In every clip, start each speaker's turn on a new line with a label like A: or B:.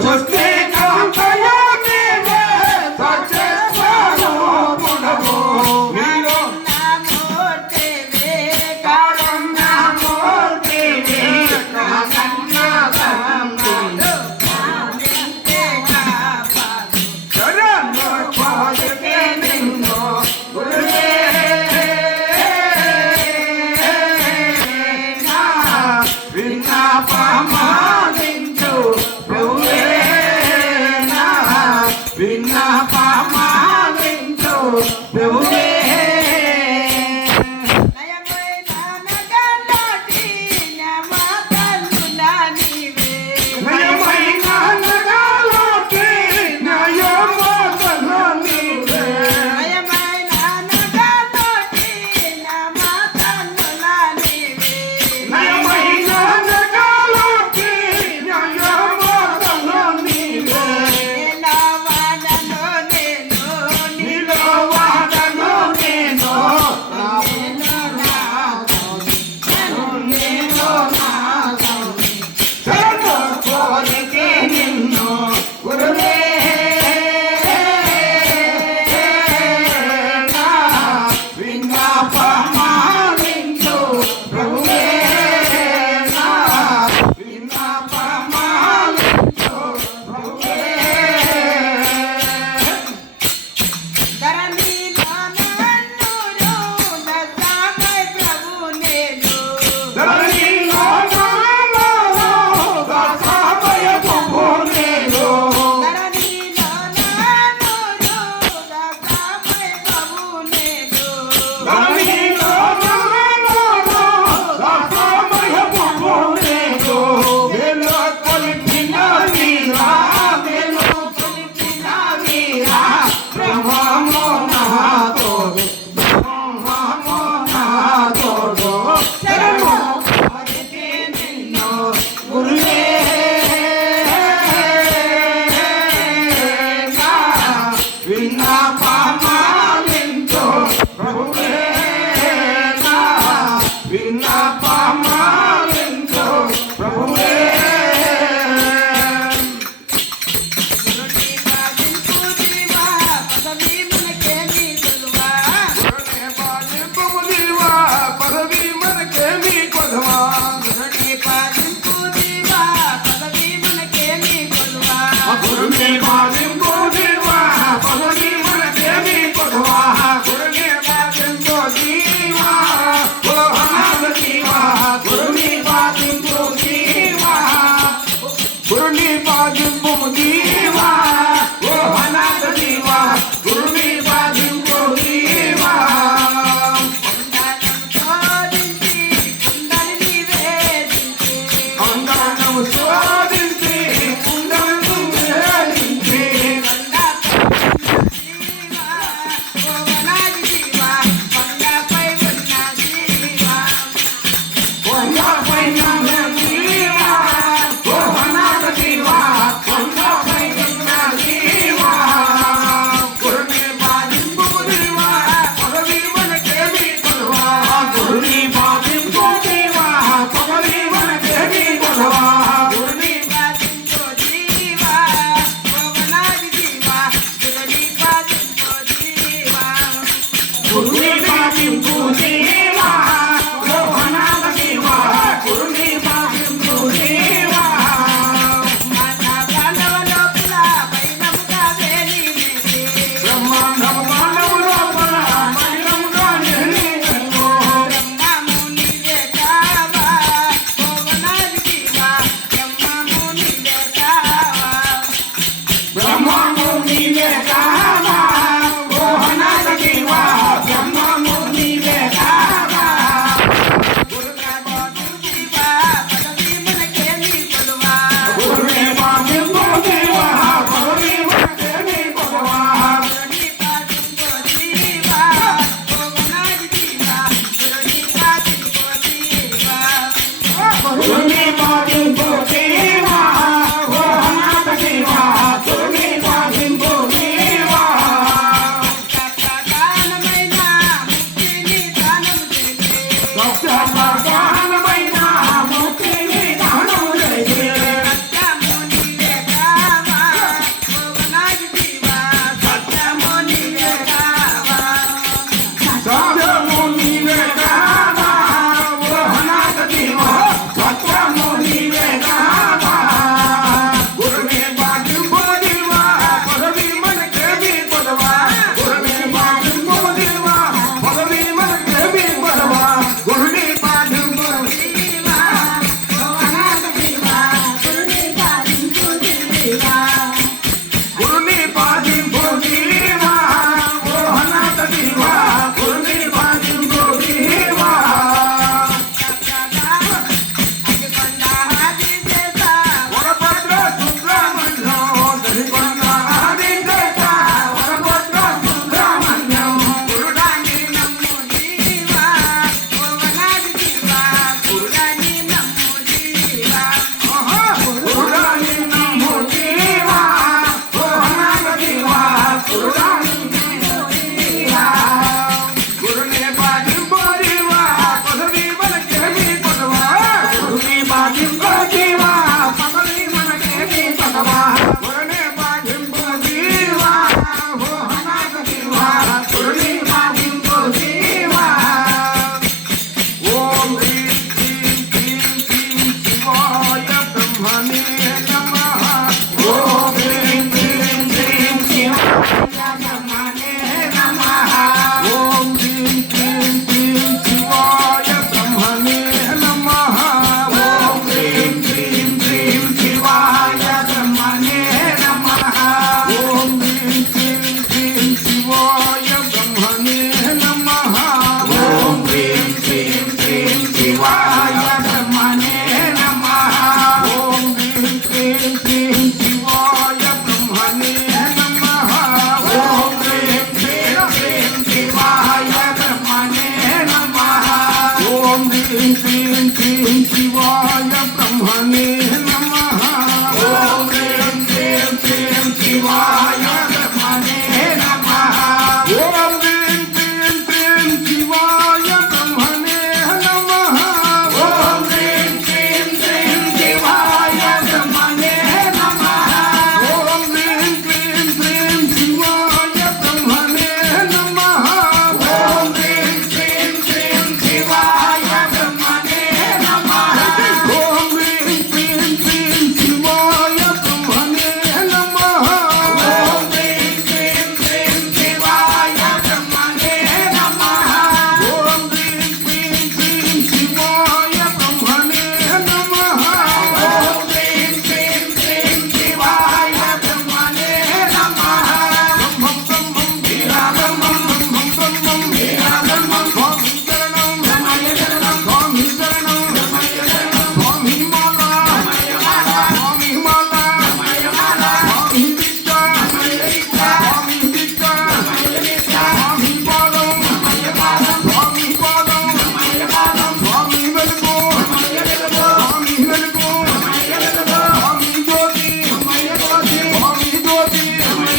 A: Пусть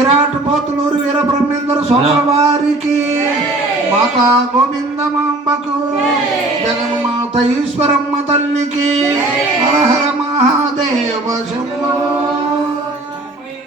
A: విరాట్ పోతులూరు వీర బ్రహ్మేంద్ర స్వామి వారికి మాతా గోవిందమాంబకు జగన్మాత ఈశ్వరమ్మ తల్లికి హర హర మహాదేవ శంభో